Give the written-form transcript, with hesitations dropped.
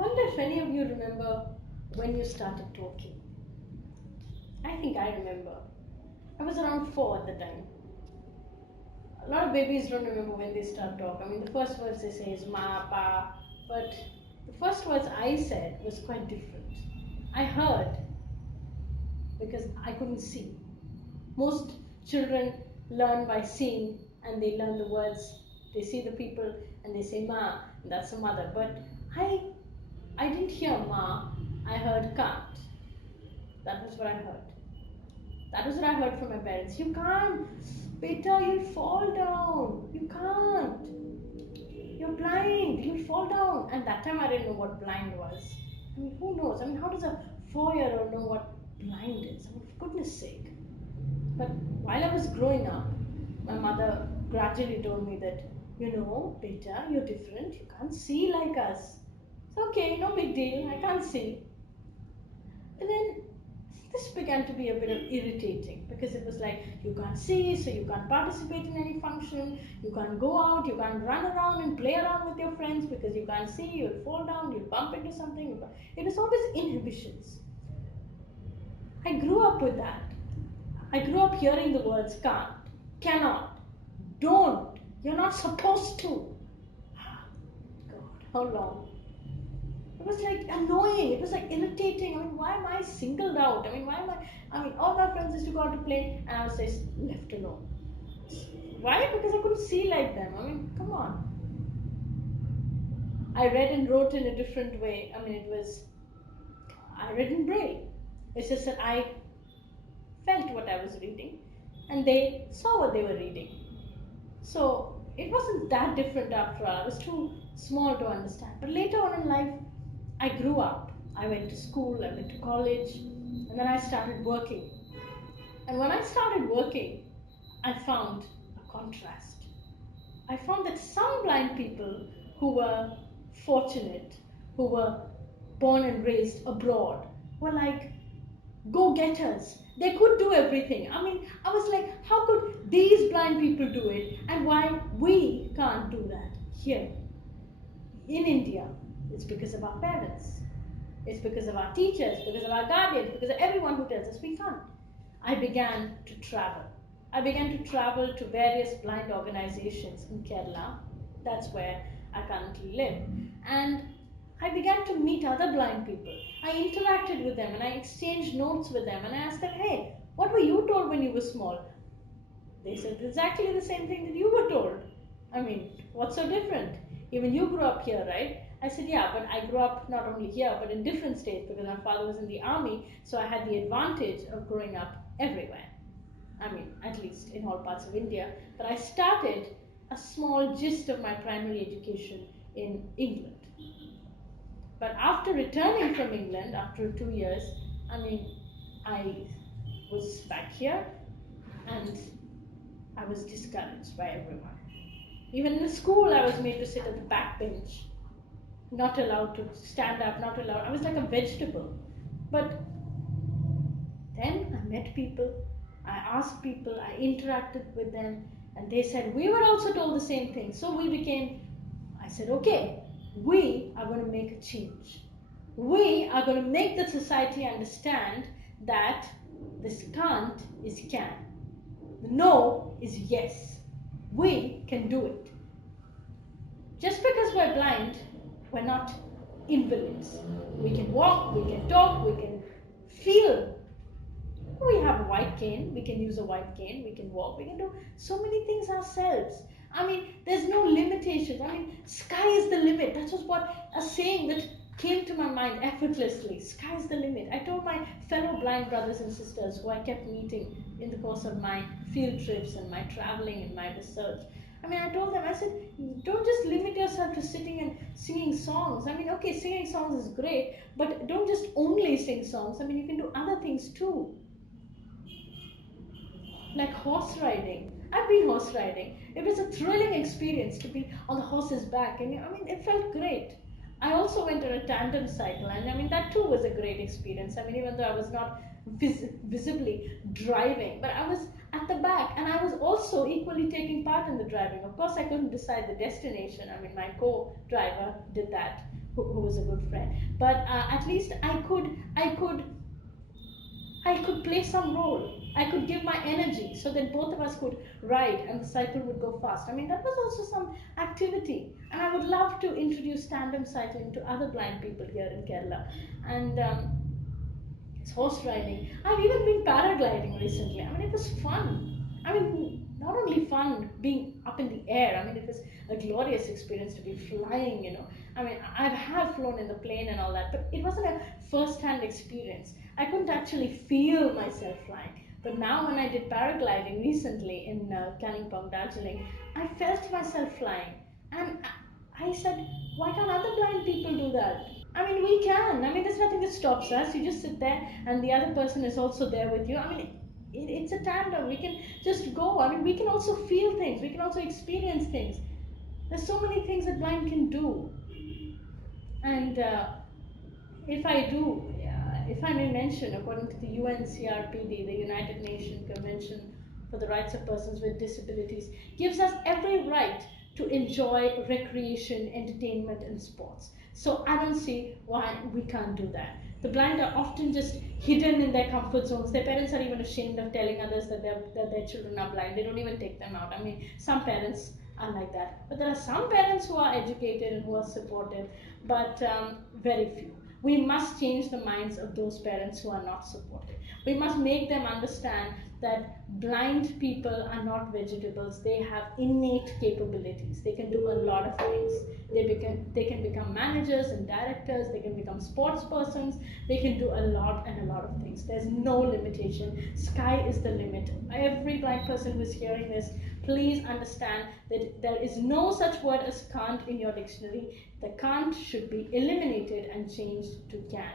wonder if any of you remember when you started talking. I think I remember. I was around 4 at the time. A lot of babies don't remember when they start talking. I mean, the first words they say is ma, pa, but the first words I said was quite different. I heard because I couldn't see. Most children learn by seeing, and they learn the words. They see the people and they say ma, and that's the mother. But I didn't hear ma, I heard can't. That was what I heard. That was what I heard from my parents. You can't, beta, you'll fall down. You can't. You're blind, you'll fall down. And that time I didn't know what blind was. I mean, who knows? I mean, how does a 4-year-old know what blind is? I mean, for goodness sake. But while I was growing up, my mother gradually told me that, you know, beta, you're different. You can't see like us. It's okay, no big deal. I can't see. And then this began to be a bit of irritating because it was like, you can't see, so you can't participate in any function, you can't go out, you can't run around and play around with your friends because you can't see, you'll fall down, you'll bump into something. It was always inhibitions. I grew up with that. I grew up hearing the words can't, cannot, don't, you're not supposed to. God, how long? It was like annoying, it was like irritating. I mean, why am I singled out? I mean, all my friends used to go out to play and I was just left alone. Why? Because I couldn't see like them. I mean, come on. I read and wrote in a different way. I mean, I read in Braille. It's just that I felt what I was reading and they saw what they were reading. So it wasn't that different after all. I was too small to understand. But later on in life, I grew up. I went to school, I went to college, and then I started working. And when I started working, I found a contrast. I found that some blind people who were fortunate, who were born and raised abroad, were like go-getters. They could do everything. I mean, I was like, how could these blind people do it? And why we can't do that here in India? It's because of our parents. It's because of our teachers, because of our guardians, because of everyone who tells us we can't. I began to travel. I began to travel to various blind organizations in Kerala. That's where I currently live. And I began to meet other blind people. I interacted with them and I exchanged notes with them and I asked them, hey, what were you told when you were small? They said exactly the same thing that you were told. I mean, what's so different? Even you grew up here, right? I said, yeah, but I grew up not only here, but in different states because my father was in the army, so I had the advantage of growing up everywhere. I mean, at least in all parts of India. But I started a small gist of my primary education in England. But after returning from England, after 2 years, I mean, I was back here and I was discouraged by everyone. Even in school, I was made to sit at the back bench. Not allowed to stand up, not allowed. I was like a vegetable. But then I met people, I asked people, I interacted with them, and they said, we were also told the same thing. So I said, okay, we are going to make a change. We are going to make the society understand that this can't is can. The no is yes. We can do it. Just because we're blind, we're not invalids. We can walk, we can talk, we can feel. We have a white cane, we can use a white cane, we can walk, we can do so many things ourselves. I mean, there's no limitations. I mean, sky is the limit. That was what a saying that came to my mind effortlessly. Sky is the limit. I told my fellow blind brothers and sisters who I kept meeting in the course of my field trips and my traveling and my research. I mean, I told them, I said, don't just limit yourself to sitting and singing songs. I mean, okay, singing songs is great, but don't just only sing songs. I mean, you can do other things too. Like horse riding. I've been horse riding. It was a thrilling experience to be on the horse's back. And I mean, it felt great. I also went on a tandem cycle, and I mean, that too was a great experience. I mean, even though I was not visibly driving, but I was at the back and I was also equally taking part in the driving. Of course, I couldn't decide the destination. I mean, my co-driver did that, who was a good friend. But at least I could play some role. I could give my energy so that both of us could ride and the cycle would go fast. I mean, that was also some activity. And I would love to introduce tandem cycling to other blind people here in Kerala. And it's horse riding. I've even been paragliding recently. I mean, it was fun. I mean, not only fun being up in the air. I mean, it was a glorious experience to be flying. I mean, have flown in the plane and all that, but it wasn't a first-hand experience. I couldn't actually feel myself flying. But now, when I did paragliding recently in Kalimpong, Darjeeling, I felt myself flying, and I said, why can't other blind people do that? I mean, we can. I mean, there's nothing that stops us. You just sit there, and the other person is also there with you. I mean, it's a tandem. We can just go. I mean, we can also feel things. We can also experience things. There's so many things that blind can do. And if I may mention, according to the UNCRPD, the United Nations Convention for the Rights of Persons with Disabilities, gives us every right to enjoy recreation, entertainment, and sports. So I don't see why we can't do that. The blind are often just hidden in their comfort zones. Their parents are even ashamed of telling others that their children are blind. They don't even take them out. I mean, some parents are like that. But there are some parents who are educated and who are supportive, but very few. We must change the minds of those parents who are not supportive. We must make them understand that blind people are not vegetables. They have innate capabilities. They can do a lot of things. They can become managers and directors. They can become sports persons. They can do a lot and a lot of things. There's no limitation. Sky is the limit. Every blind person who is hearing this, please understand that there is no such word as can't in your dictionary. The can't should be eliminated and changed to can.